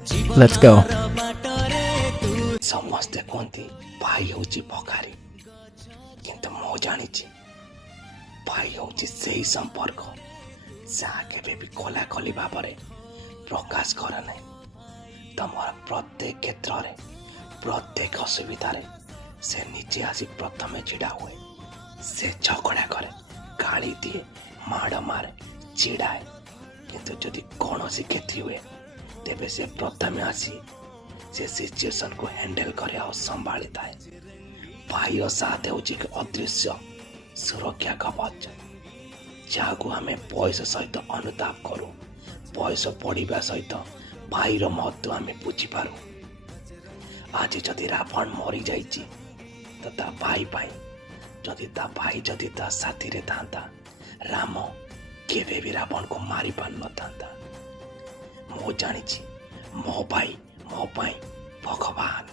Let's go. ସମସ୍ତେ କୁହନ୍ତି ଭାଇ ହେଉଛି ଭକାରୀ, କିନ୍ତୁ ମୁଁ ଜାଣିଛି ଭାଇ ହେଉଛି ସେଇ ସମ୍ପର୍କ ଯାହା କେବେ ବି ଖୋଲାଖୋଲି ଭାବରେ ପ୍ରକାଶ କରେ ନାହିଁ। ତମର ପ୍ରତ୍ୟେକ କ୍ଷେତ୍ରରେ ପ୍ରତ୍ୟେକ ଅସୁବିଧାରେ ସେ ନିଜେ ଆସି ପ୍ରଥମେ ଛିଡ଼ା ହୁଏ। ସେ ଝଗଡ଼ା କରେ, ଗାଳି ଦିଏ, ମାଡ଼ ମାରେ, ଚିଡ଼ାଏ, କିନ୍ତୁ ଯଦି କୌଣସି କ୍ଷତି ହୁଏ ତେବେ ସେ ପ୍ରଥମେ ଆସି ସେ ସିଚୁଏସନକୁ ହ୍ୟାଣ୍ଡେଲ କରେ ଆଉ ସମ୍ଭାଳିଥାଏ। ଭାଇର ସାଥ ହେଉଛି ଏକ ଅଦୃଶ୍ୟ ସୁରକ୍ଷା କବଚ, ଯାହାକୁ ଆମେ ବୟସ ସହିତ ଅନୁତାପ କରୁ। ବୟସ ବଢ଼ିବା ସହିତ ଭାଇର ମହତ୍ତ୍ୱ ଆମେ ବୁଝିପାରୁ। ଆଜି ଯଦି ରାବଣ ମରିଯାଇଛି ତ ତା ଭାଇ ପାଇଁ, ଯଦି ତା ଭାଇ ଯଦି ତା ସାଥିରେ ଥାନ୍ତା, ରାମ କେବେ ବି ରାବଣକୁ ମାରି ପାରିନଥାନ୍ତା। ମୁଁ ଜାଣିଛି ମୋ ଭାଇ ମୋ ପାଇଁ ଭଗବାନ।